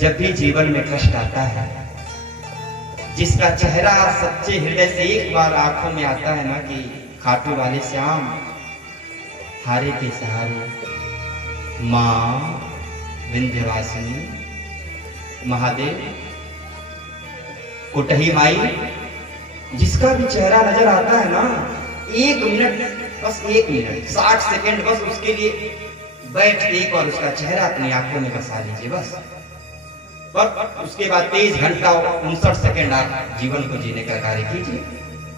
जब भी जीवन में कष्ट आता है, जिसका चेहरा सच्चे हृदय से एक बार आंखों में आता है ना कि खाटू वाले श्याम हारे के सहारे, मां विंध्यवासिनी, महादेव कुटही माई, जिसका भी चेहरा नजर आता है ना, 1 मिनट, बस 1 मिनट 60 सेकंड बस उसके लिए बैठ एक और उसका चेहरा अपनी आंखों में बसा लीजिए बस। पर उसके बाद 23 घंटा 59 सेकंड आप जीवन को जीने का कार्य कीजिए।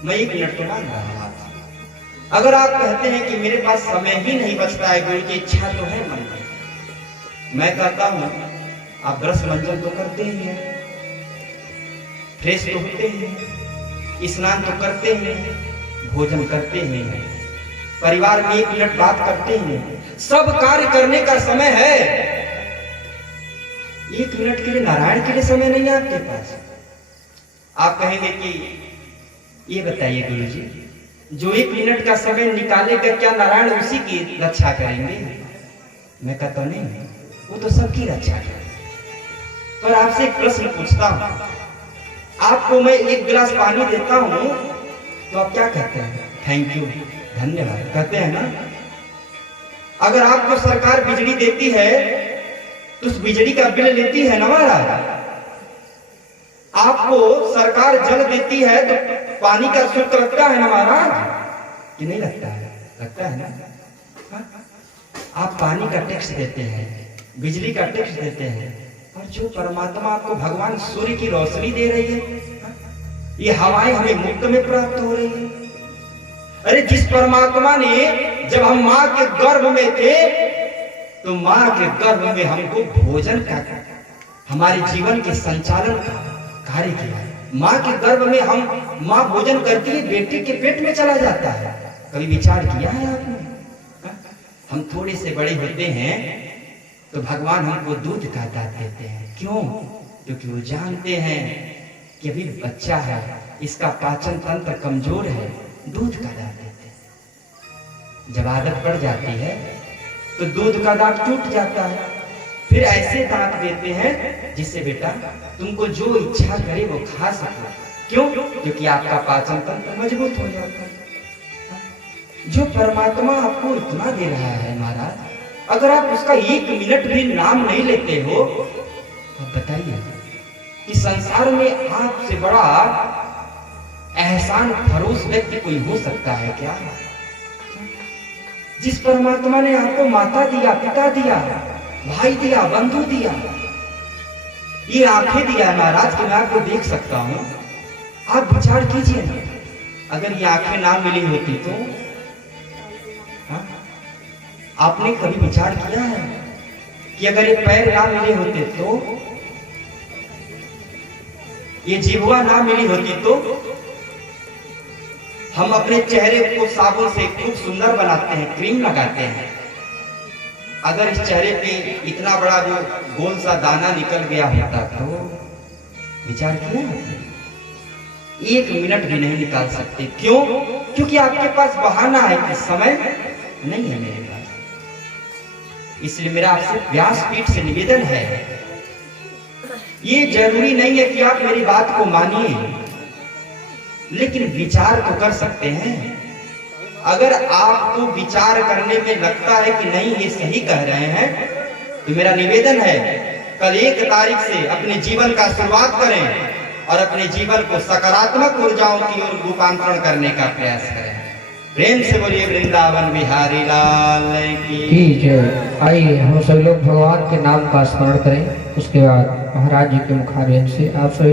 मैं 1 मिनट तो मांग रहा हूं आपसे। अगर आप कहते हैं कि मेरे पास समय ही नहीं बचता है, गुरु की इच्छा तो है मन में, मैं कहता हूं आप ब्रश मंजन तो करते ही हैं, फ्रेश तो होते हैं, स्नान तो करते हैं, भोजन करते हैं, परिवार में 1 मिनट बात करते हैं, सब कार्य करने का समय है। 1 मिनट के लिए नारायण के लिए समय नहीं है आपके पास। आप कहेंगे कि ये बताइए गुरुजी, जो 1 मिनट का समय निकालेगा क्या नारायण उसी की रक्षा करेंगे? मैं कहता नहीं, वो तो सबकी रक्षा करेंगे। पर आपसे एक प्रश्न पूछता हूं, आपको मैं 1 गिलास पानी देता हूं तो आप क्या कहते हैं? थैंक यू, धन्यवाद कहते हैं ना। अगर आपको सरकार बिजली देती है तो उस बिजली का बिल लेती है ना महाराज। आपको सरकार जल देती है तो पानी का शुल्क लगता है ना महाराज, कि नहीं लगता है? लगता है ना। आप पानी का टैक्स देते हैं, बिजली का टैक्स देते हैं, और जो परमात्मा आपको भगवान सूर्य की रोशनी दे रही है, ये हवाएं हमें मुफ्त में प्राप्त हो रही है। अरे जिस परमात्मा ने जब हम मां के गर्भ में थे तो मां के गर्भ में हमको भोजन का, हमारे जीवन के संचालन का कार्य किया है। मां के गर्भ में हम, मां भोजन करती है, बेटे के पेट में चला जाता है। कभी विचार किया है आपने? हम थोड़े से बड़े होते हैं तो भगवान हमको दूध का दांत देते हैं। क्यों? क्योंकि वो जानते हैं कि अभी बच्चा है, इसका पाचन तंत्र कमजोर है, दूध का दांत देते हैं। जब आदत पड़ जाती है तो दूध का दांत टूट जाता है, फिर ऐसे दांत देते हैं जिससे बेटा तुमको जो इच्छा करे वो खा सको। क्यों? क्योंकि आपका पाचन तंत्र मजबूत हो जाता है। जो परमात्मा आपको इतना दे रहा है महाराज, अगर आप उसका 1 मिनट भी नाम नहीं लेते हो तो बताइए कि संसार में आपसे बड़ा एहसान फरोश व्यक्ति कोई हो सकता है क्या? जिस परमात्मा ने आपको माता दिया, पिता दिया, भाई दिया, बंधु दिया, ये आंखें दिया महाराज कि मैं आपको देख सकता हूं। आप विचार कीजिए ना, अगर ये आंखें ना मिली होती तो आपने कभी विचार किया है कि अगर ये पैर ना मिले होते तो, ये जिह्वा ना मिली होती तो? हम अपने चेहरे को साबुन से खूब सुंदर बनाते हैं, क्रीम लगाते हैं। अगर इस चेहरे पे इतना बड़ा जो गोल सा दाना निकल गया होता तो विचार किया? 1 मिनट भी नहीं निकाल सकते। क्यों? क्योंकि आपके पास बहाना है कि समय नहीं है मेरे पास। इसलिए मेरा आपसे व्यासपीठ से निवेदन है, ये जरूरी नहीं है कि आप मेरी बात को मानिए, लेकिन विचार तो कर सकते हैं। अगर आपको विचार करने में लगता है कि नहीं ये सही कह रहे हैं, तो मेरा निवेदन है कल 1 तारीख से अपने जीवन का शुरुआत करें और अपने जीवन को सकारात्मक ऊर्जाओं की ओर रूपांतरण करने का प्रयास करें। प्रेम से बोलिए वृंदावन बिहारी लाल की जय। आइए हम सभी लोग भगवान के नाम का स्मरण करें, उसके बाद महाराज जी के मुखारविंद से आप सभी